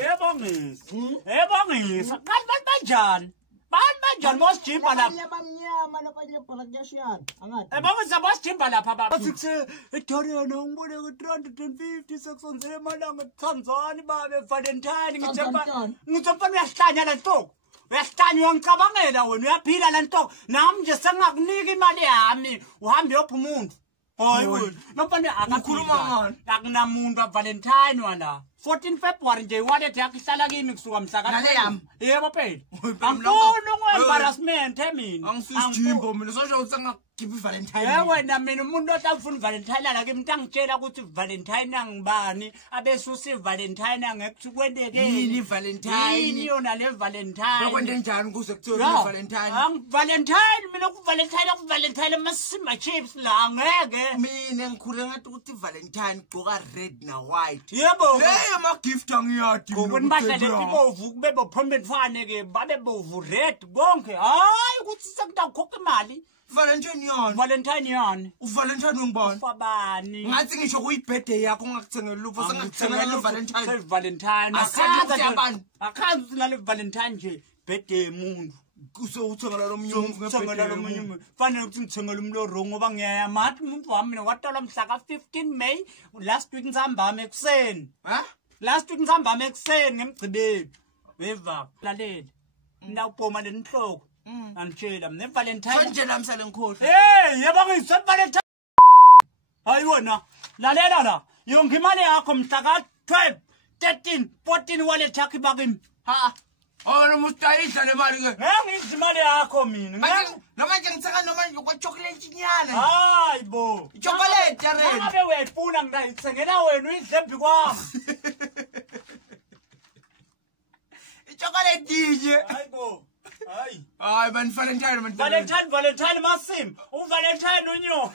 Yebo ngisa. Kanjani? Banjani mosijimba lapha? Abamnyama nabanye bhala kuyashiyana. Angathi. Bakuza mosijimba lapha baba. Sikuse eToriana ngibone ku 350 sekusonzele emalanga Tanzania babe Valentine ngithemba uyahlanya la ntoko. Uyahlanya ngicabangela wena uyaphila la ntoko. Nami nje sengakunika imali yami uhambe yopha umuntu. Hayi wena. Nopana akakhuluma ngani? Akunamuntu wa Valentine wala. 14 February nje wallet yakhe ihlala kimi kusuka mhla ka-3. Yebo phela. Angifuni embarrassment mina. Angisijimbo mina sosho ukuthi ngikhipha Valentine. Wena mina umuntu otafuna Valentine la kimi ngitangitshela ukuthi Valentine angibani abesusi Valentine angekuthi kwendeke yini Valentine. Yini yona le Valentine. Bakwende njani kuze kuthiwe Valentine? Valentine mina ku Valentine masima chips la ngeke. Mina ngikhule ngathi ukuthi Valentine gqoka red na white. Yebo. Ama gift angiyadi ngokuthi bahlale ibovu kube bophombe mfane ke babe bovu red konke hayi ukuthi sekudakhokha imali Valentine yani uValentine ngibani fabani ngathi ngisho kuyibirthday yakho ungakuthengela ufo sengakuthengela Valentine Valentine akhanzi ngale Valentine nje birthday umuntu uthengela lo mnyungu fanele ukuthi ngithengele umloro ngoba ngiyayamathi umuntu wami mina watala mhla ka 15 May last week ngizambama ekuseni last week ngizambama ekuseni ngemgcibeli weva lalela ndawuphoma lenhloko angitshela mina Valentine manje lamsale ngikhohle yebo ngise Valentine hayi wona lalela la yonke imali yakho mhla ka 12 13 14 wallet yakho bakimi Ora mustayisha le mali ke. Ngizima imali yakho mina. Namanje ngithaka noma kwa chocolate nyana. Hayi bo. Chocolate red. Ngabe uyayifuna ngayithengela wena uyidlembi kwami. Chocolate DJ. Hayi bo. Hayi. Hayi man Valentine Valentine masim. Valentine unyo.